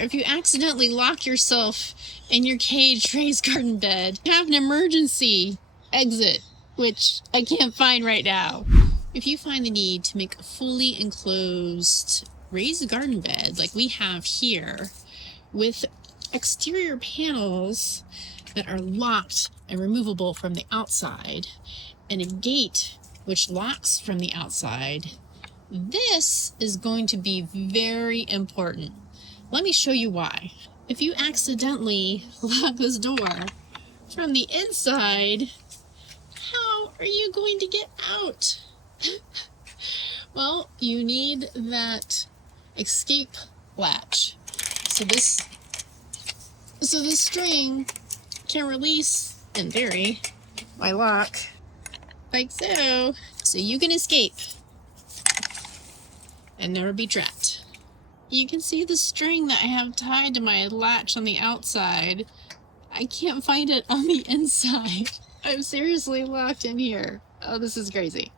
If you accidentally lock yourself in your caged raised garden bed, you have an emergency exit, which I can't find right now. If you find the need to make a fully enclosed raised garden bed like we have here, with exterior panels that are locked and removable from the outside, and a gate which locks from the outside, this is going to be very important. Let me show you why. If you accidentally lock this door from the inside, how are you going to get out? Well, you need that escape latch. So this string can release, in theory, my lock, like so. So you can escape and never be trapped. You can see the string that I have tied to my latch on the outside. I can't find it on the inside. I'm seriously locked in here. Oh, this is crazy.